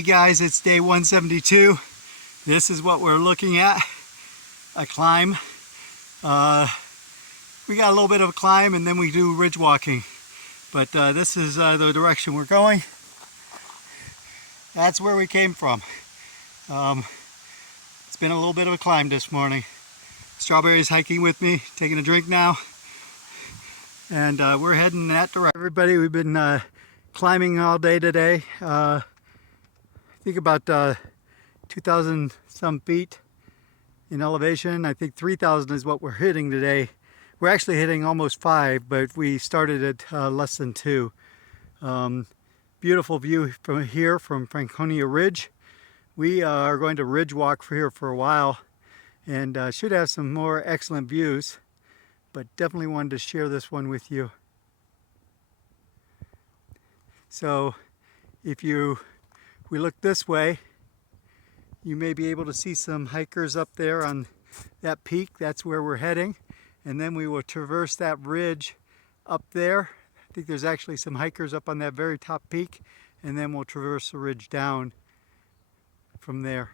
Hey guys, it's day 172. This is what we're looking at, a climb. We got a little bit of a climb and then we do ridge walking. But this is the direction we're going. That's where we came from. It's been a little bit of a climb this morning. Strawberry's hiking with me, taking a drink now. And we're heading in that direction. Everybody, we've been climbing all day today. I think about 2,000 some feet in elevation. I think 3,000 is what we're hitting today. We're actually hitting almost 5, but we started at less than 2. Beautiful view from here from Franconia Ridge. We are going to ridge walk for here for a while and should have some more excellent views, but definitely wanted to share this one with you. So if we look this way, you may be able to see some hikers up there on that peak. That's where we're heading. And then we will traverse that ridge up there. I think there's actually some hikers up on that very top peak. And then we'll traverse the ridge down from there.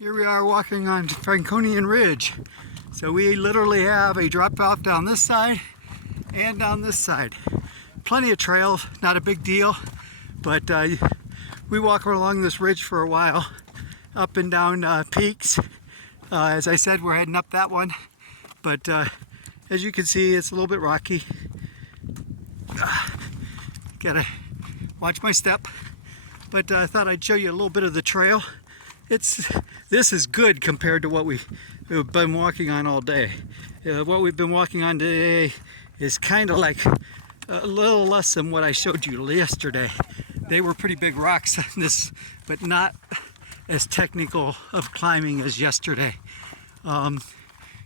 Here we are walking on Franconian Ridge. So we literally have a drop off down this side and down this side. Plenty of trail, not a big deal. But we walk along this ridge for a while, up and down peaks. As I said, we're heading up that one, but as you can see, it's a little bit rocky. Gotta watch my step, but I thought I'd show you a little bit of the trail. This is good compared to what we've been walking on all day. What we've been walking on today is kind of like a little less than what I showed you yesterday. They were pretty big rocks on this, but not as technical of climbing as yesterday.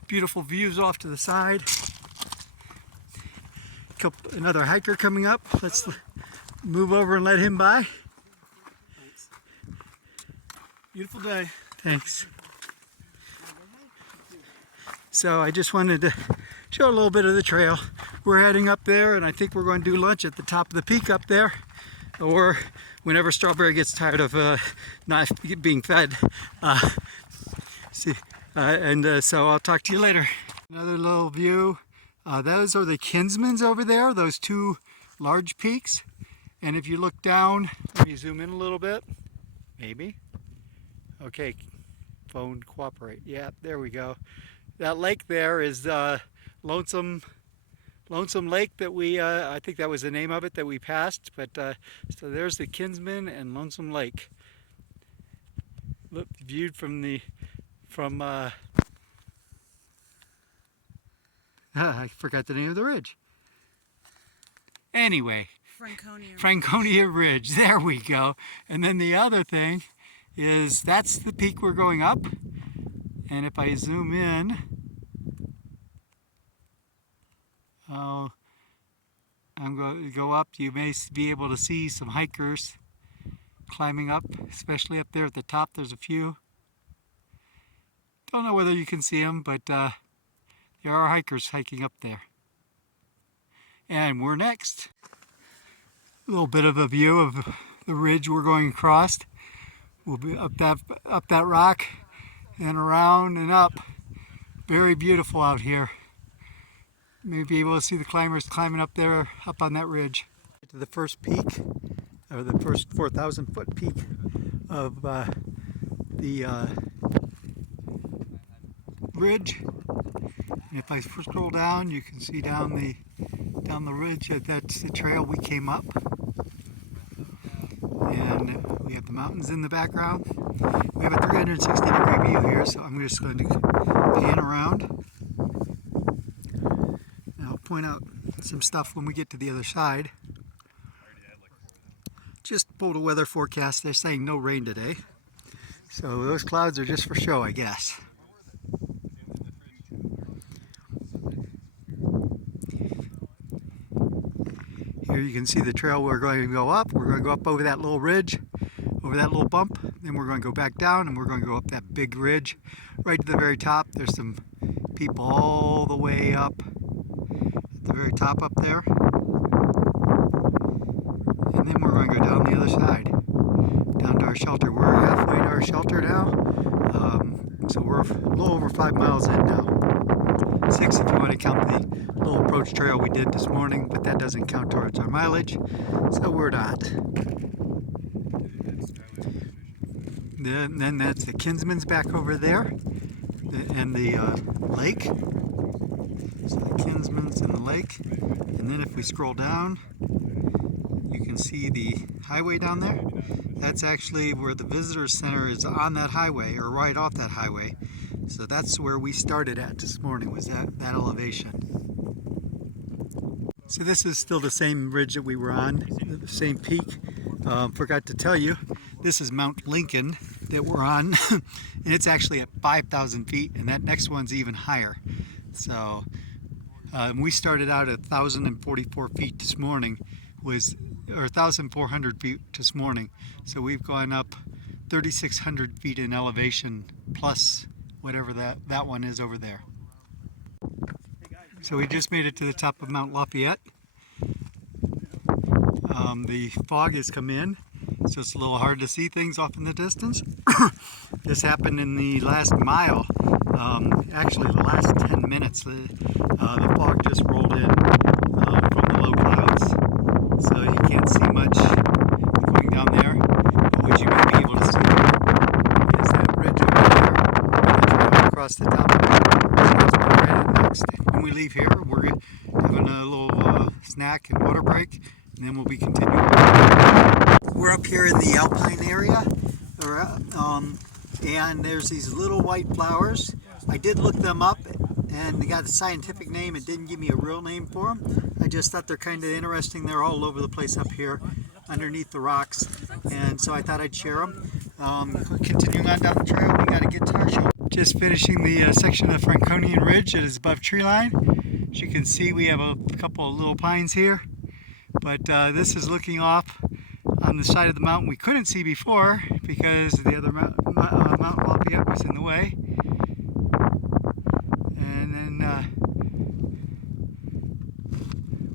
Beautiful views off to the side. Another hiker coming up. Let's move over and let him by. Thanks. Beautiful day. Thanks. So I just wanted to show a little bit of the trail. We're heading up there, and I think we're going to do lunch at the top of the peak up there, or whenever Strawberry gets tired of not being fed. So I'll talk to you later. Another little view. Those are the Kinsmans over there, those two large peaks. And if you look down, let me zoom in a little bit. Maybe. Okay, phone cooperate. Yeah, there we go. That lake there is Lonesome Lake that we, I think that was the name of it that we passed. But so there's the Kinsman and Lonesome Lake. Look, viewed from I forgot the name of the ridge. Anyway, Franconia Ridge. There we go. And then the other thing is that's the peak we're going up. And if I zoom in, I'm going to go up. You may be able to see some hikers climbing up, especially up there at the top. There's a few. Don't know whether you can see them, but there are hikers hiking up there. And we're next. A little bit of a view of the ridge we're going across. We'll be up that rock and around and up. Very beautiful out here. You may be able to see the climbers climbing up there, up on that ridge. To the first peak, or the first 4,000 foot peak of the ridge. And if I scroll down, you can see down the ridge that's the trail we came up. And we have the mountains in the background. We have a 360-degree view here, so I'm just going to pan around. And I'll point out some stuff when we get to the other side. Just pulled a weather forecast. They're saying no rain today. So those clouds are just for show, I guess. Here you can see the trail we're going to go up. We're going to go up over that little ridge, over that little bump. Then we're going to go back down and we're going to go up that big ridge. Right to the very top, there's some people all the way up at the very top up there. And then we're going to go down the other side, down to our shelter. We're halfway to our shelter now, so we're a little over 5 miles in now. 6 if you want to count the little approach trail we did this morning, but that doesn't count towards our mileage, so we're not. Then that's the Kinsman's back over there, and the lake. So the Kinsman's in the lake, and then if we scroll down, you can see the highway down there. That's actually where the visitor center is, on that highway, or right off that highway. So that's where we started at this morning, was that elevation. So this is still the same ridge that we were on, the same peak. Forgot to tell you, this is Mount Lincoln that we're on, and it's actually at 5,000 feet, and that next one's even higher. So we started out at 1,044 feet this morning, or 1,400 feet this morning. So we've gone up 3,600 feet in elevation, plus whatever that one is over there. So we just made it to the top of Mount Lafayette. The fog has come in, so it's a little hard to see things off in the distance. This happened in the last mile, actually the last 10 minutes. The fog just rolled in from the low clouds, so you can't see much going down there. But what you might be able to see is that ridge over there, across the top of it. So that's where we're headed next. When we leave here, we're having a little snack and water break, and then we'll be continuing. We're up here in the Alpine area, and there's these little white flowers. I did look them up, and they got a scientific name. It didn't give me a real name for them. I just thought they're kind of interesting. They're all over the place up here underneath the rocks, and so I thought I'd share them. Continuing on down the trail, we got to get to our shelter. Just finishing the section of Franconian Ridge that is above tree line. As you can see, we have a couple of little pines here, but this is looking off on the side of the mountain we couldn't see before because the other Mount Lafayette was in the way. And then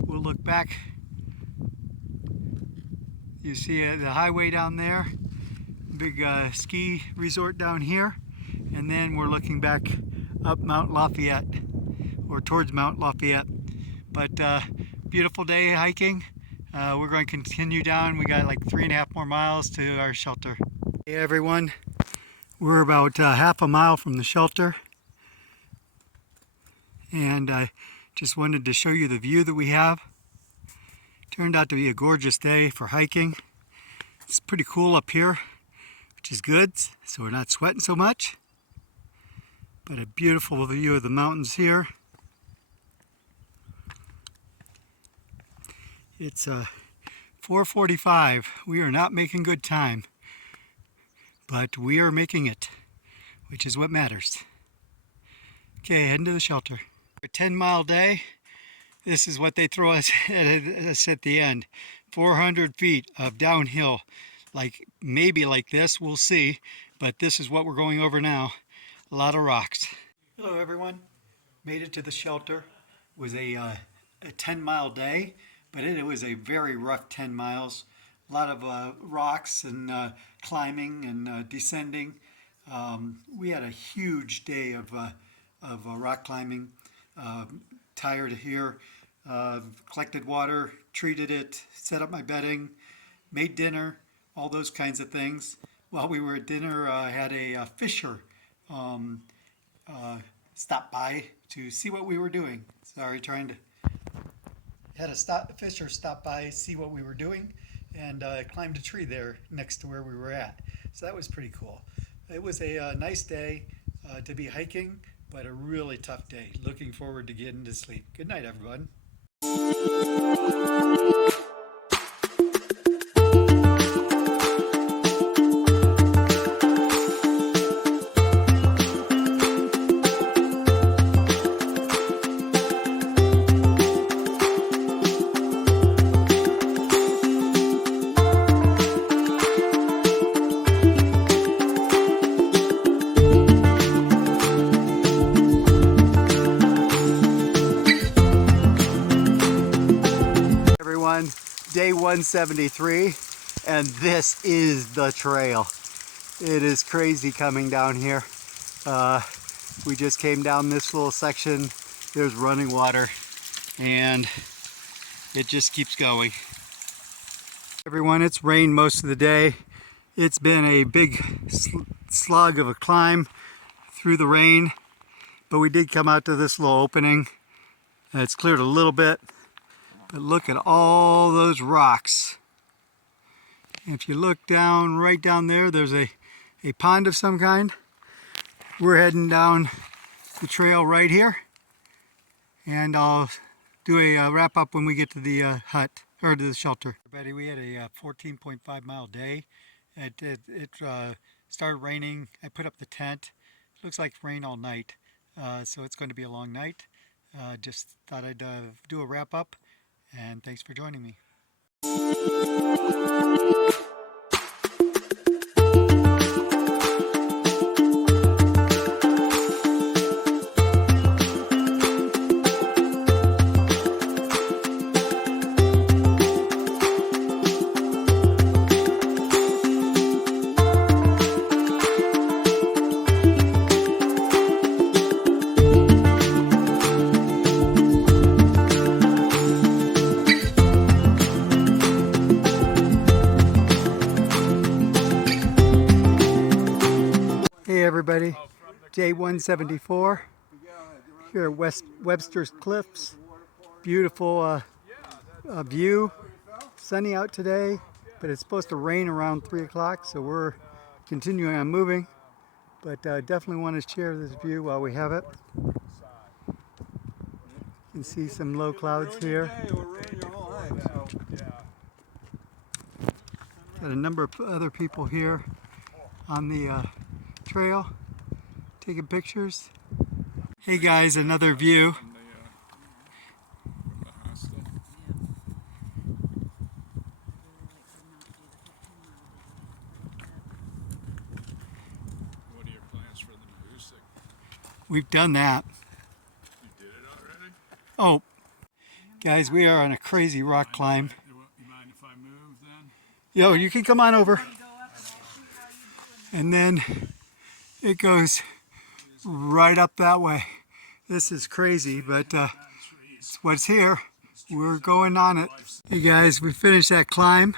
we'll look back. You see the highway down there, big ski resort down here, and then we're looking back up Mount Lafayette, or towards Mount Lafayette. But beautiful day hiking. We're going to continue down. We got like 3.5 more miles to our shelter. Hey everyone, we're about half a mile from the shelter, and I just wanted to show you the view that we have. Turned out to be a gorgeous day for hiking. It's pretty cool up here, which is good, so we're not sweating so much. But a beautiful view of the mountains here. It's 4:45. We are not making good time, but we are making it, which is what matters. Okay, heading to the shelter. A 10-mile day. This is what they throw us at the end. 400 feet of downhill, like maybe like this, we'll see, but this is what we're going over now. A lot of rocks. Hello everyone, made it to the shelter. It was a 10-mile day, but it was a very rough 10 miles. A lot of rocks and climbing and descending. We had a huge day of rock climbing. Tired here. Collected water, treated it, set up my bedding, made dinner, all those kinds of things. While we were at dinner, I had a fisher stop by to see what we were doing. Had a fisher stop by, see what we were doing, and climbed a tree there next to where we were at. So that was pretty cool. It was a nice day to be hiking, but a really tough day. Looking forward to getting to sleep. Good night, everyone. Everyone, 173, and this is the trail. It is crazy coming down here. We just came down this little section. There's running water, and it just keeps going. Everyone, it's rained most of the day. It's been a big slug of a climb through the rain, but we did come out to this little opening. It's cleared a little bit, but look at all those rocks. If you look down, right down there, there's a pond of some kind. We're heading down the trail right here, and I'll do a wrap up when we get to the hut, or to the shelter. Everybody, we had a 14.5 mile day. It started raining. I put up the tent. It looks like rain all night, so it's going to be a long night. Just thought I'd do a wrap up, and thanks for joining me. Hey everybody, day 174 here at Webster's Cliffs. Beautiful view, sunny out today, but it's supposed to rain around 3 o'clock, so we're continuing on moving, but definitely want to share this view while we have it. You can see some low clouds here. Got a number of other people here on the trail taking pictures. Hey guys, another view. What are your plans for the Mahoosic? We've done that. You did it already? Oh, guys, we are on a crazy rock climb. You mind if I move then? Yo, you can come on over. And then it goes right up that way. This is crazy, but it's what's here. We're going on it. Hey guys, we finished that climb.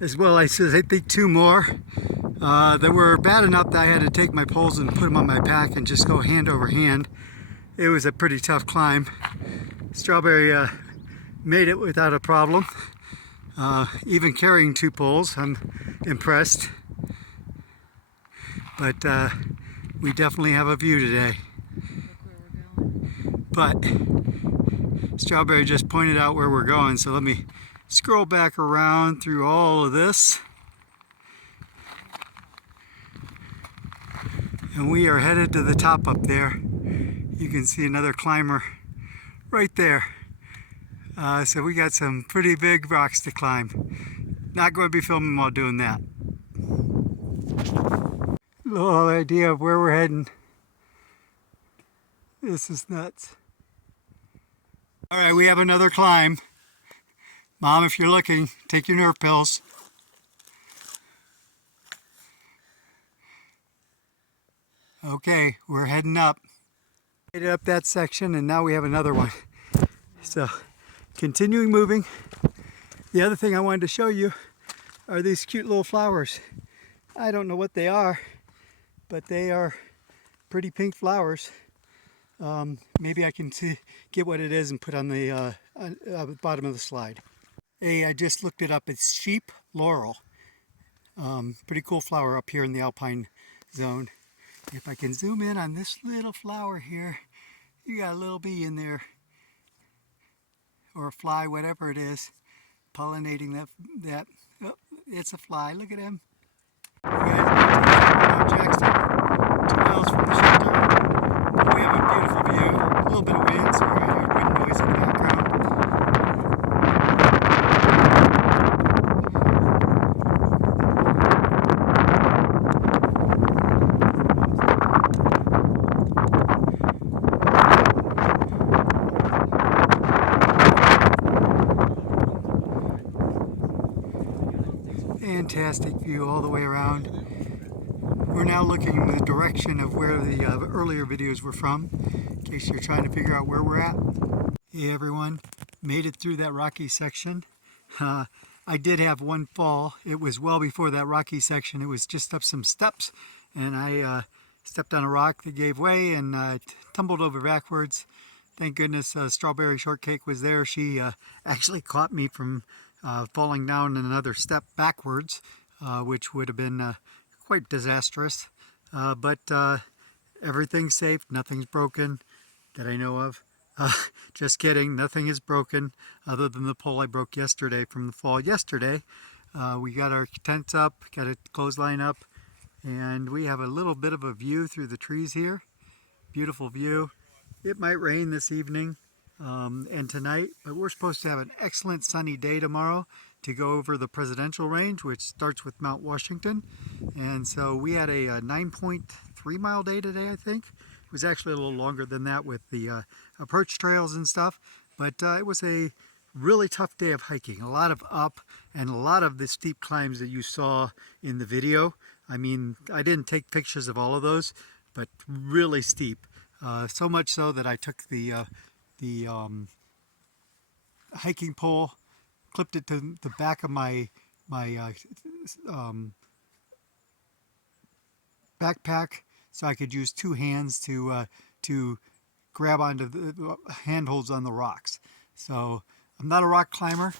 As well, I think 2 more that were bad enough that I had to take my poles and put them on my pack and just go hand over hand. It was a pretty tough climb. Strawberry made it without a problem. Even carrying 2 poles, I'm impressed. But we definitely have a view today. But Strawberry just pointed out where we're going, so let me scroll back around through all of this. And we are headed to the top up there. You can see another climber right there. So we got some pretty big rocks to climb. Not going to be filming while doing that. Little idea of where we're heading. This is nuts. All right, we have another climb. Mom, if you're looking, take your nerve pills. Okay, we're heading up. Made it up that section, and now we have another one. So, continuing moving. The other thing I wanted to show you are these cute little flowers. I don't know what they are, but they are pretty pink flowers. Maybe I can get what it is and put on the bottom of the slide. Hey, I just looked it up. It's sheep laurel. Pretty cool flower up here in the alpine zone. If I can zoom in on this little flower here, you got a little bee in there, or a fly, whatever it is, pollinating that. Oh, it's a fly. Look at him. You guys, Jackson, 2 miles from the shelter. We have a beautiful view. A little bit of wind, so we're hearing wind noise in the background. fantastic view all the way around. We're now looking in the direction of where the earlier videos were from, in case you're trying to figure out where we're at. Hey everyone, made it through that rocky section. I did have one fall. It was well before that rocky section. It was just up some steps, and I stepped on a rock that gave way and tumbled over backwards. Thank goodness Strawberry Shortcake was there. She actually caught me from falling down another step backwards, which would have been quite disastrous. But everything's safe, nothing's broken that I know of. Just kidding, nothing is broken other than the pole I broke yesterday from the fall yesterday. We got our tents up, got a clothesline up, and we have a little bit of a view through the trees here. Beautiful view. It might rain this evening and tonight, but we're supposed to have an excellent sunny day tomorrow to go over the presidential range, which starts with Mount Washington. And so we had a 9.3 mile day today, I think. It was actually a little longer than that with the approach trails and stuff, but it was a really tough day of hiking. A lot of up and a lot of the steep climbs that you saw in the video. I mean, I didn't take pictures of all of those, but really steep. So much so that I took the hiking pole, clipped it to the back of my backpack, so I could use two hands to grab onto the handholds on the rocks. So I'm not a rock climber,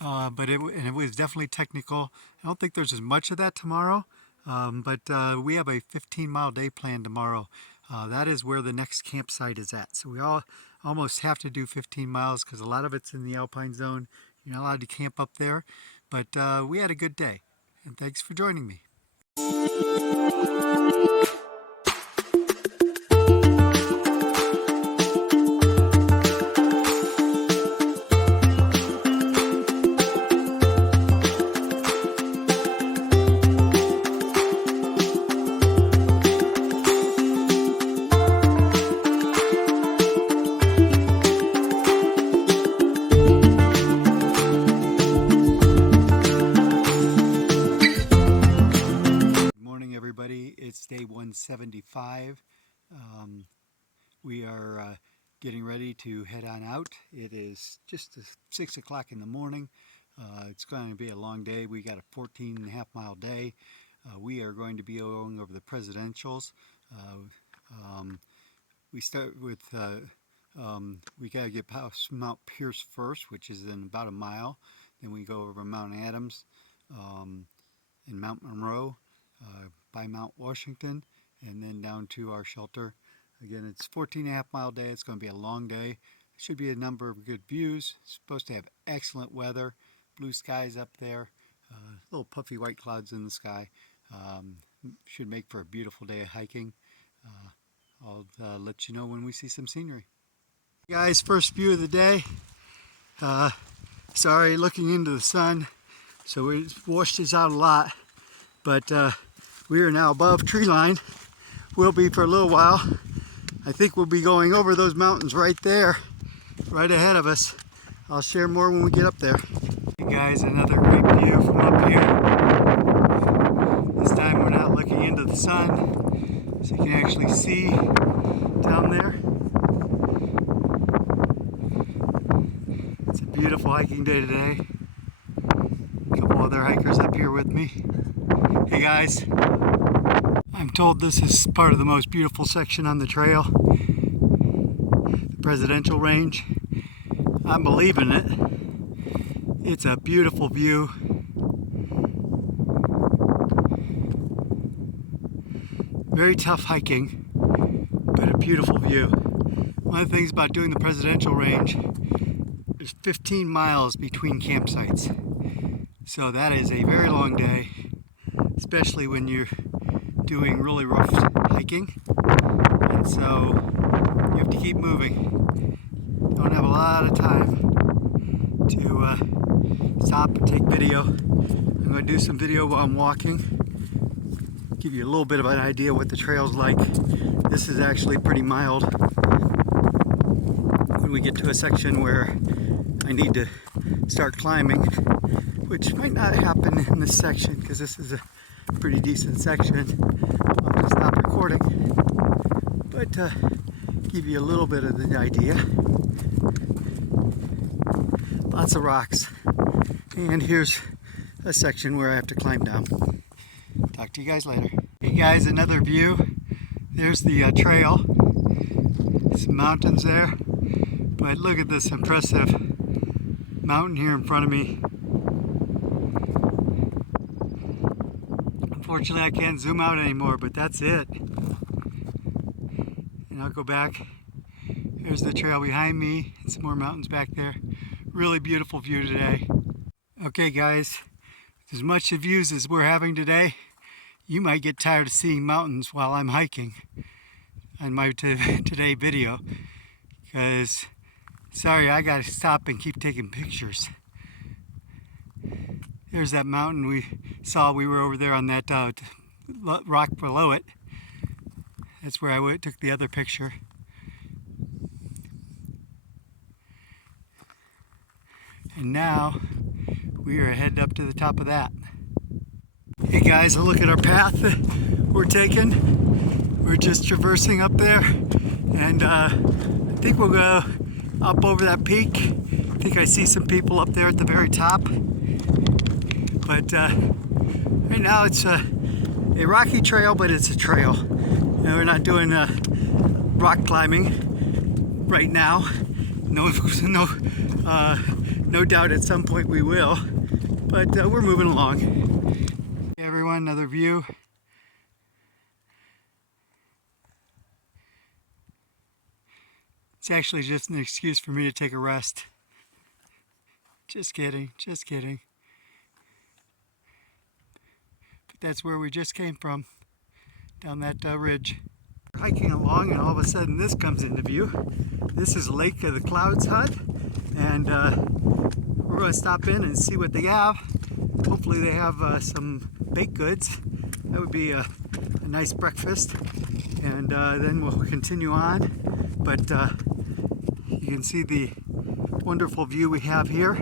but it was definitely technical. I don't think there's as much of that tomorrow, but we have a 15-mile day planned tomorrow. That is where the next campsite is at. So we almost have to do 15 miles because a lot of it's in the Alpine zone. You're not allowed to camp up there, but we had a good day, and thanks for joining me. It's day 175. We are getting ready to head on out. It is just 6 o'clock in the morning. It's going to be a long day. We got a 14.5-mile day. We are going to be going over the presidentials. We start with, we got to get past Mount Pierce first, which is in about a mile. Then we go over Mount Adams and Mount Monroe. By Mount Washington, and then down to our shelter. Again, it's 14.5-mile day. It's going to be a long day. There should be a number of good views. It's supposed to have excellent weather. Blue skies up there. Little puffy white clouds in the sky. Should make for a beautiful day of hiking. I'll let you know when we see some scenery. Guys, first view of the day. Sorry, looking into the sun. So we washed this out a lot. But we are now above tree line. We'll be for a little while. I think we'll be going over those mountains right there, right ahead of us. I'll share more when we get up there. Hey guys, another great view from up here. This time we're not looking into the sun, so you can actually see down there. It's a beautiful hiking day today. A couple other hikers up here with me. Hey guys, I'm told this is part of the most beautiful section on the trail, the presidential range. I'm believing it. It's a beautiful view. Very tough hiking, but a beautiful view. One of the things about doing the presidential range, there's 15 miles between campsites. So that is a very long day, especially when you're doing really rough hiking, and so you have to keep moving. Don't have a lot of time to stop and take video. I'm going to do some video while I'm walking, give you a little bit of an idea what the trail's like. This is actually pretty mild. When we get to a section where I need to start climbing, which might not happen in this section because this is a pretty decent section. I'll have to stop recording, but give you a little bit of the idea. Lots of rocks, and here's a section where I have to climb down. Talk to you guys later. Hey guys, another view. There's the trail. Some mountains there, but look at this impressive mountain here in front of me. Unfortunately, I can't zoom out anymore, but that's it. And I'll go back. There's the trail behind me and some more mountains back there. Really beautiful view today. Okay guys, as much of views as we're having today, you might get tired of seeing mountains while I'm hiking on my today video, because sorry, I gotta stop and keep taking pictures. There's that mountain we saw. We were over there on that rock below it. That's where I took the other picture. And now we are headed up to the top of that. Hey guys, a look at our path we're taking. We're just traversing up there, and I think we'll go up over that peak. I think I see some people up there at the very top. But right now it's a rocky trail, but it's a trail. You know, we're not doing rock climbing right now. No doubt at some point we will, but we're moving along. Hey everyone, another view. It's actually just an excuse for me to take a rest. Just kidding, just kidding. But that's where we just came from, down that ridge. We're hiking along, and all of a sudden this comes into view. This is Lake of the Clouds hut, and we're going to stop in and see what they have. Hopefully they have some baked goods. That would be a nice breakfast, and then we'll continue on. But you can see the wonderful view we have here.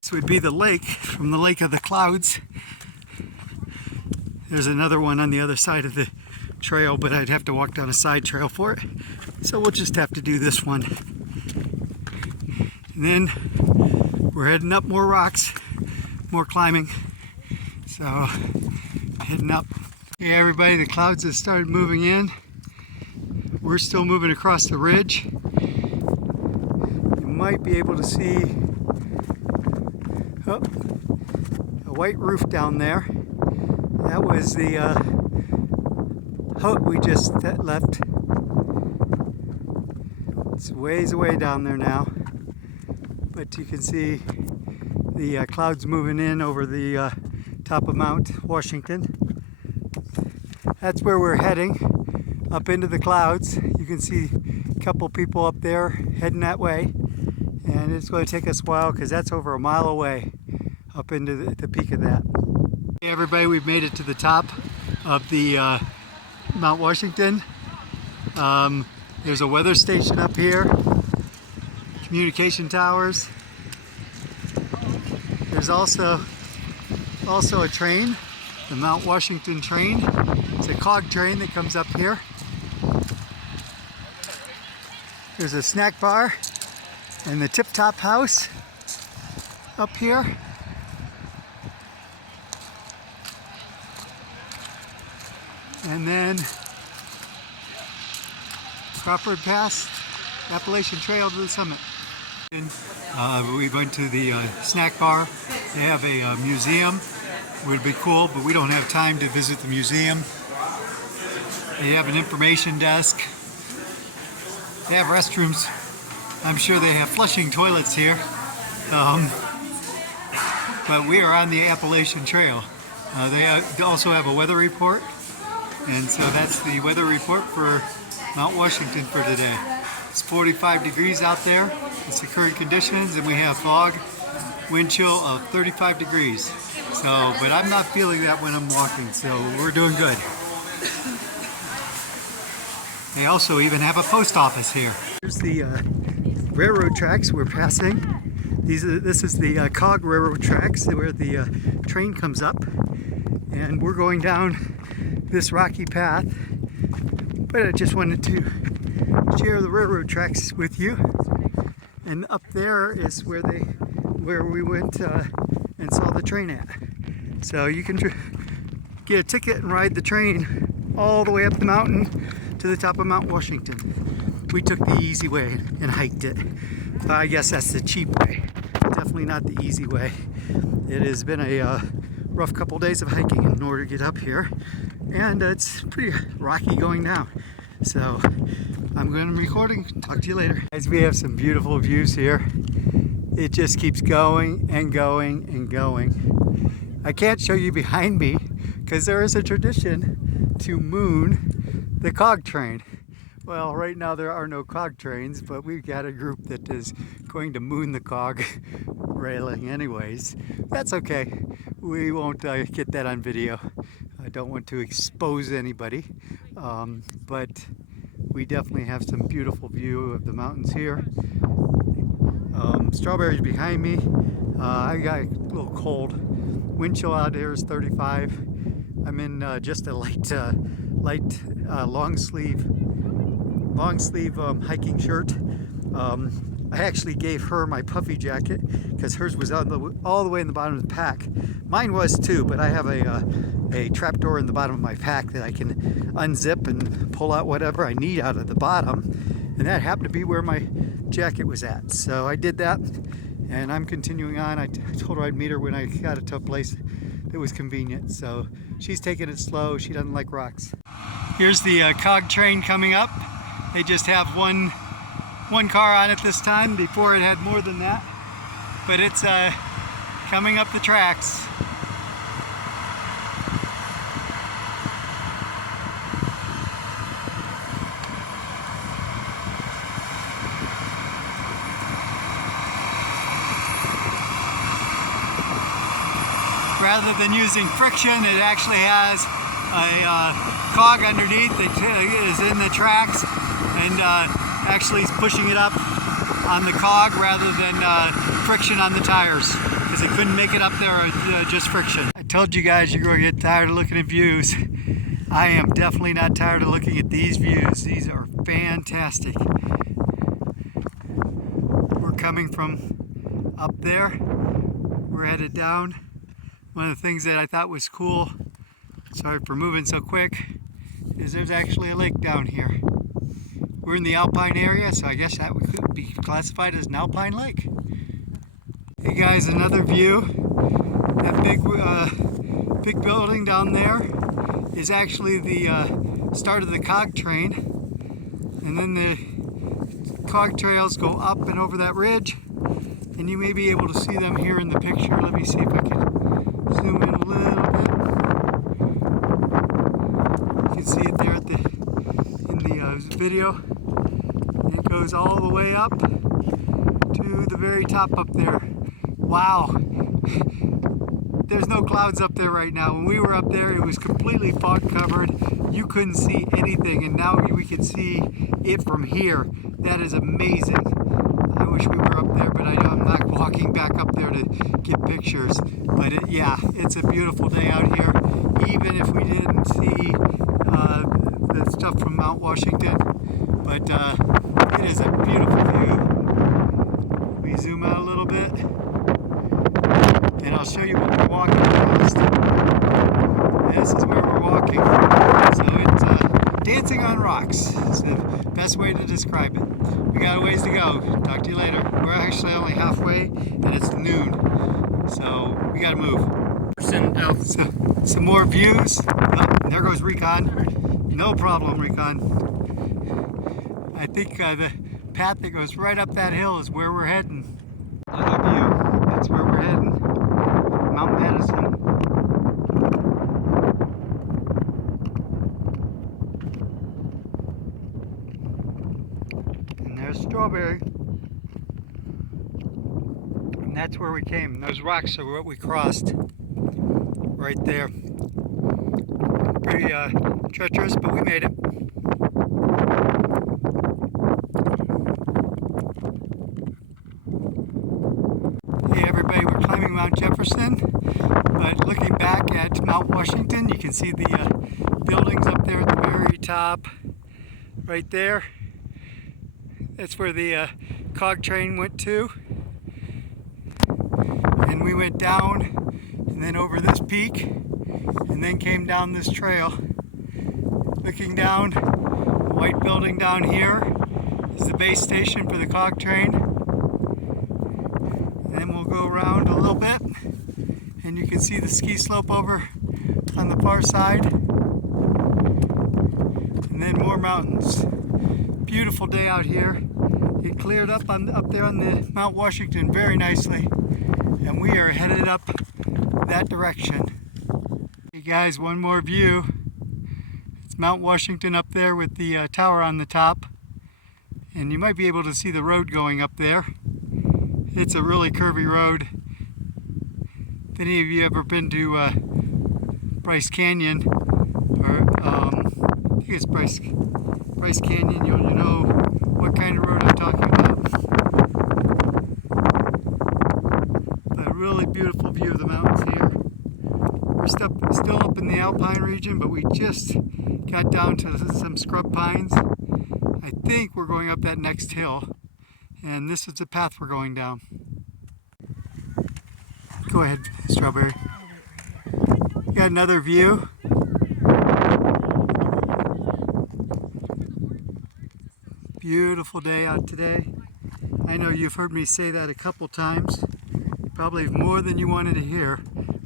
This would be the lake from the Lake of the Clouds. There's another one on the other side of the trail, but I'd have to walk down a side trail for it. So we'll just have to do this one. And then we're heading up more rocks, more climbing. So heading up. Hey everybody, the clouds have started moving in. We're still moving across the ridge. You might be able to see a white roof down there. That was the hut we just left. It's ways away down there now, but you can see the clouds moving in over the top of Mount Washington. That's where we're heading, up into the clouds. You can see a couple people up there heading that way, and it's going to take us a while because that's over a mile away up into the peak of that. Hey everybody, we've made it to the top of the Mount Washington. There's a weather station up here, communication towers. There's also a train, the Mount Washington train. It's a cog train that comes up here. There's a snack bar and the Tip Top House up here. And then Crawford Pass, Appalachian Trail to the summit. And we went to the snack bar. They have a museum. It would be cool, but we don't have time to visit the museum. They have an information desk. They have restrooms. I'm sure they have flushing toilets here. But we are on the Appalachian Trail. They also have a weather report. And so that's the weather report for Mount Washington for today. It's 45 degrees out there. It's the current conditions, and we have fog, wind chill of 35 degrees. So, but I'm not feeling that when I'm walking, so we're doing good. They also even have a post office here. Here's the railroad tracks we're passing. This is the cog railroad tracks where the train comes up. And we're going down this rocky path. But I just wanted to share the railroad tracks with you. And up there is where we went and saw the train at. So you can get a ticket and ride the train all the way up the mountain to the top of Mount Washington. We took the easy way and hiked it. I guess that's the cheap way. Definitely not the easy way. It has been a rough couple days of hiking in order to get up here. And it's pretty rocky going down. So I'm going to be recording. Talk to you later. Guys, we have some beautiful views here. It just keeps going and going and going. I can't show you behind me because there is a tradition to moon the cog train. Well, right now there are no cog trains, but we've got a group that is going to moon the cog railing anyways. That's okay. We won't get that on video. I don't want to expose anybody, but we definitely have some beautiful view of the mountains here. Strawberries behind me. I got a little cold. Wind chill out here is 35. I'm in just a light long sleeve hiking shirt. I actually gave her my puffy jacket because hers was all the way in the bottom of the pack. Mine was too, but I have a trap door in the bottom of my pack that I can unzip and pull out whatever I need out of the bottom. And that happened to be where my jacket was at. So I did that, and I'm continuing on. I told her I'd meet her when I got to a place that was convenient. So she's taking it slow. She doesn't like rocks. Here's the cog train coming up. They just have one car on it this time. Before it had more than that. But it's coming up the tracks. Rather than using friction, it actually has a cog underneath that is in the tracks and actually is pushing it up on the cog rather than friction on the tires, because it couldn't make it up there just friction. I told you guys you're going to get tired of looking at views. I am definitely not tired of looking at these views. These are fantastic. We're coming from up there. We're headed down. One of the things that I thought was cool, sorry for moving so quick, is there's actually a lake down here. We're in the Alpine area, so I guess that could be classified as an alpine lake. Hey guys, another view. That big building down there is actually the start of the cog train. And then the cog trails go up and over that ridge. And you may be able to see them here in the picture. Let me see if I can zoom in a little bit. You can see it there in the video. And it goes all the way up to the very top up there. Wow. There's no clouds up there right now. When we were up there, it was completely fog covered. You couldn't see anything, and now we can see it from here. That is amazing. I wish we were up there, but I'm not walking back up there to get pictures. But yeah, it's a beautiful day out here. Even if we didn't see the stuff from Mount Washington, but it is a beautiful view. We zoom out a little bit, and I'll show you what we're walking past. This is where we're walking. So it's dancing on rocks. It's the best way to describe it. We got a ways to go. Talk to you later. We're actually only halfway, and it's noon. So we gotta move. So, some more views. Oh, there goes Recon. No problem, Recon. I think the path that goes right up that hill is where we're heading. Another view. That's where we're heading. Mount Madison. And there's Strawberry. And that's where we came. Those rocks are what we crossed. Right there. Pretty treacherous, but we made it. Mount Jefferson, but looking back at Mount Washington, you can see the buildings up there at the very top, right there. That's where the cog train went to. And we went down and then over this peak and then came down this trail. Looking down, the white building down here is the base station for the cog train. And then we'll go around a little bit and you can see the ski slope over on the far side. And then more mountains. Beautiful day out here. It cleared up there on the Mount Washington very nicely. And we are headed up that direction. Hey guys, one more view. It's Mount Washington up there with the tower on the top. And you might be able to see the road going up there. It's a really curvy road. If any of you ever been to Bryce Canyon, or I think it's Bryce Canyon, you'll know what kind of road I'm talking about. A really beautiful view of the mountains here. We're still up in the Alpine region, but we just got down to some scrub pines. I think we're going up that next hill, and this is the path we're going down. Go ahead, Strawberry. Got another view. Beautiful day out today. I know you've heard me say that a couple times, probably more than you wanted to hear,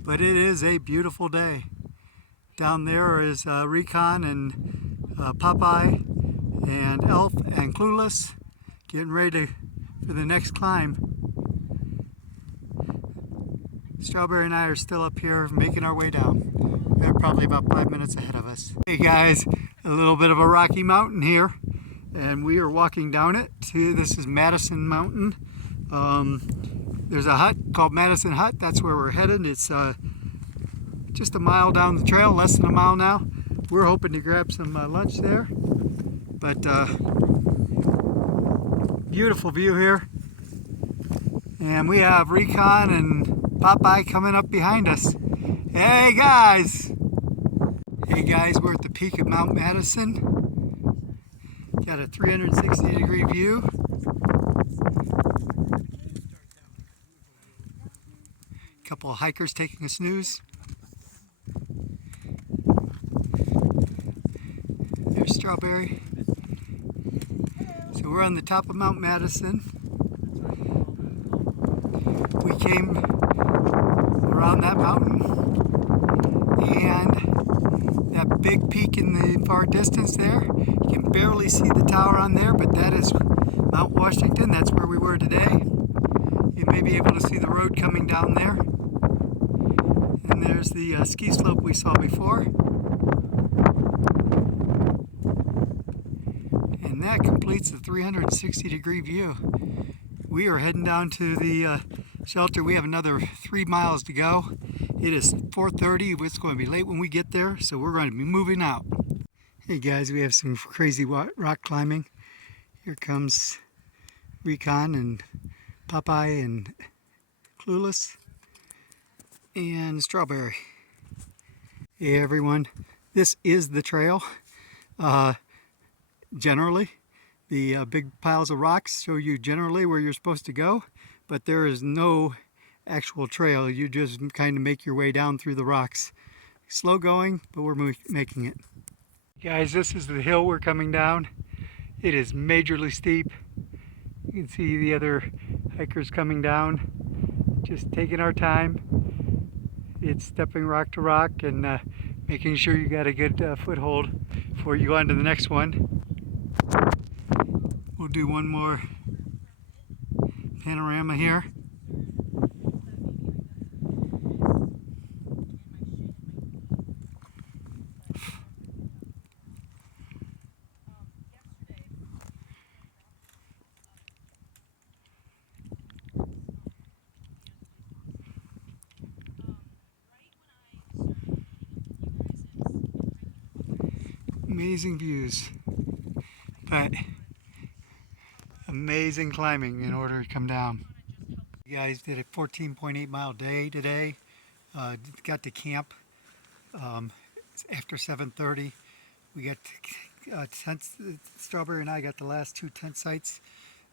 but it is a beautiful day. Down there is Recon and Popeye and Elf and Clueless getting ready for the next climb. Strawberry and I are still up here making our way down. They're probably about 5 minutes ahead of us. Hey guys, a little bit of a rocky mountain here, and we are walking down it. This is Madison Mountain. There's a hut called Madison Hut. That's where we're headed. It's just a mile down the trail, less than a mile now. We're hoping to grab some lunch there. But beautiful view here. And we have Recon and Popeye coming up behind us. Hey guys! Hey guys, we're at the peak of Mount Madison. Got a 360-degree view. A couple of hikers taking a snooze. There's Strawberry. So we're on the top of Mount Madison. We came around that mountain, and that big peak in the far distance there, you can barely see the tower on there, but that is Mount Washington. That's where we were today. You may be able to see the road coming down there. And there's the ski slope we saw before. And that completes the 360-degree view. We are heading down to the shelter. We have another 3 miles to go. It is 4:30. It's going to be late when we get there, so we're going to be moving out. Hey guys, we have some crazy rock climbing. Here comes Recon and Popeye and Clueless and Strawberry. Hey everyone, this is the trail. Generally, the big piles of rocks show you generally where you're supposed to go, but there is no actual trail. You just kind of make your way down through the rocks. Slow going, but we're making it. Guys, this is the hill we're coming down. It is majorly steep. You can see the other hikers coming down, just taking our time. It's stepping rock to rock and making sure you got a good foothold before you go on to the next one. We'll do one more panorama here. Amazing views, but amazing climbing in order to come down. You guys did a 14.8 mile day today. Got to camp after 7:30. We got tents. Strawberry and I got the last 2 tent sites.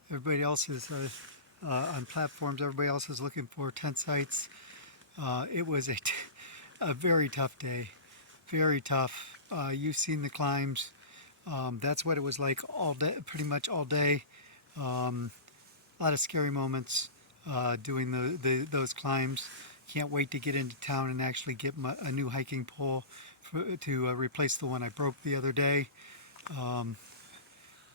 Everybody else is on platforms. Everybody else is looking for tent sites. It was a very tough day. Very tough. You've seen the climbs. That's what it was like all day, pretty much all day. A lot of scary moments doing those climbs. Can't wait to get into town and actually get a new hiking pole to replace the one I broke the other day.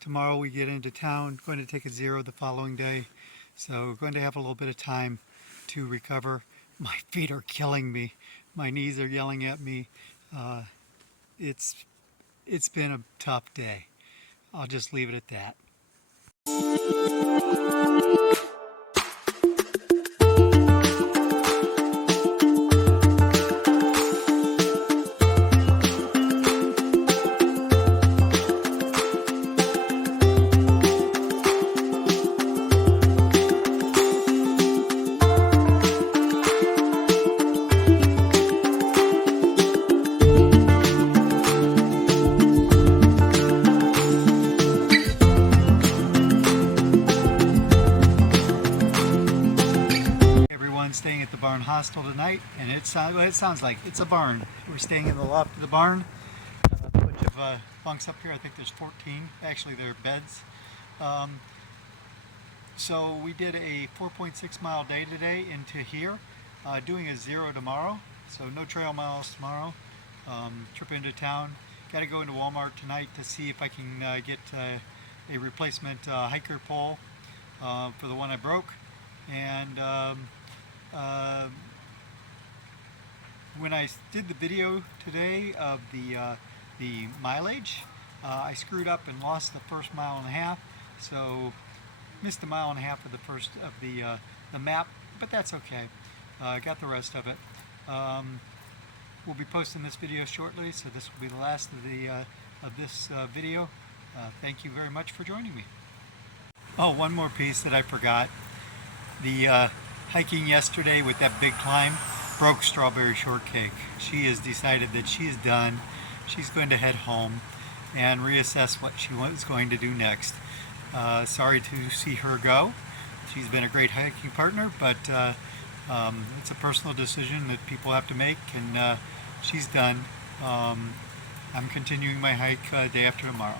Tomorrow we get into town, going to take a 0 the following day. So we're going to have a little bit of time to recover. My feet are killing me. My knees are yelling at me. It's been a tough day. I'll just leave it at that. Staying at the barn hostel tonight, and it sounds like it's a barn. We're staying in the loft of the barn. A bunch of bunks up here. I think there's 14. Actually, there are beds. So we did a 4.6 mile day today into here, doing a 0 tomorrow. So no trail miles tomorrow. Trip into town. Got to go into Walmart tonight to see if I can get a replacement hiker pole for the one I broke. And when I did the video today of the mileage, I screwed up and lost the first 1.5 miles, so missed a 1.5 miles of the first of the map, but that's okay. Got the rest of it. We'll be posting this video shortly, so this will be the last of this video. Thank you very much for joining me. Oh, one more piece that I forgot. The hiking yesterday with that big climb broke Strawberry Shortcake. She has decided that she is done. She's going to head home and reassess what she was going to do next. Sorry to see her go. She's been a great hiking partner, but it's a personal decision that people have to make, and she's done. I'm continuing my hike day after tomorrow.